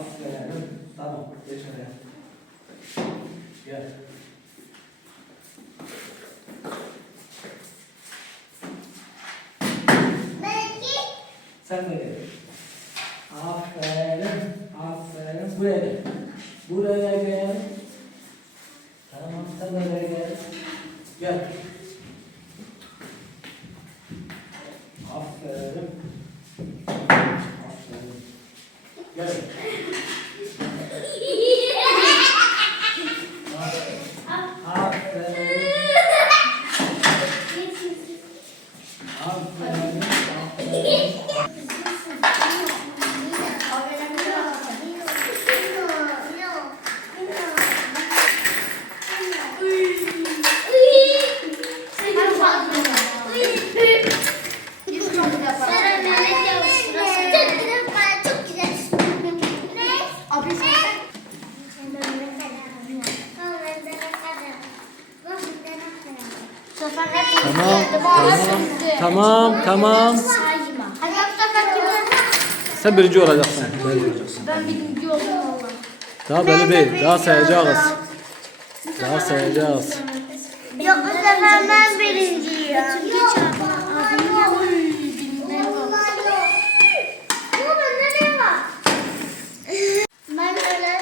Aferin. Tamam. Geç oraya. Gel. Sen de gel. Aferin. Aferin. Buraya gel. Buraya gel. Tamam. Sen de buraya gel. Gel. Aferin. Aferin. Gel. Tamam. Sen birinci olacaksın. Ben birinci oldum valla. Daha belli değil. Daha sayacağız. Daha sayacağız. Yok bu sefer ben birinciyim. Geç abi. Ben öyle.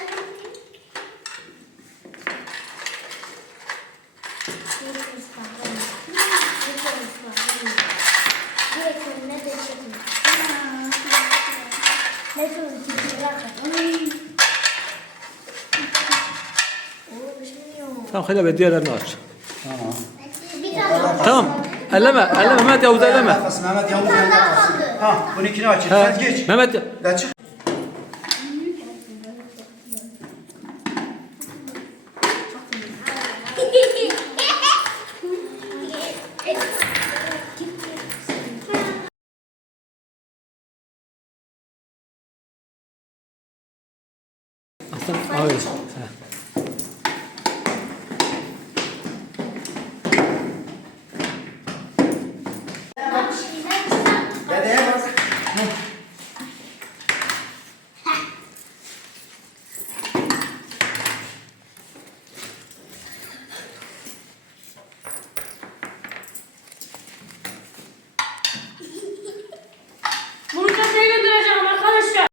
Tamam hele diğerlerini aç. Tamam. Tamam. Elleme. Mehmet Yavuz elleme. Mehmet Yavuz kalsın. Tamam. Bununkini aç. Sen geç. Mehmet. Da çık. Aslan abi. Dedeye bak. Bunu kasaya göndereceğim arkadaşlar.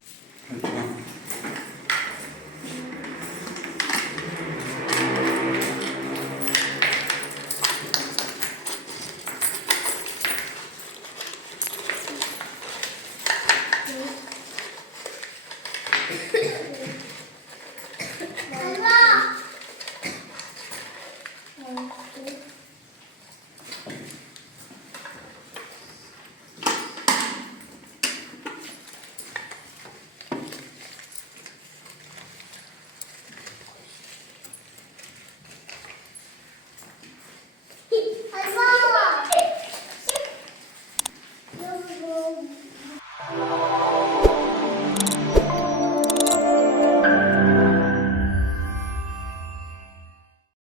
Baba.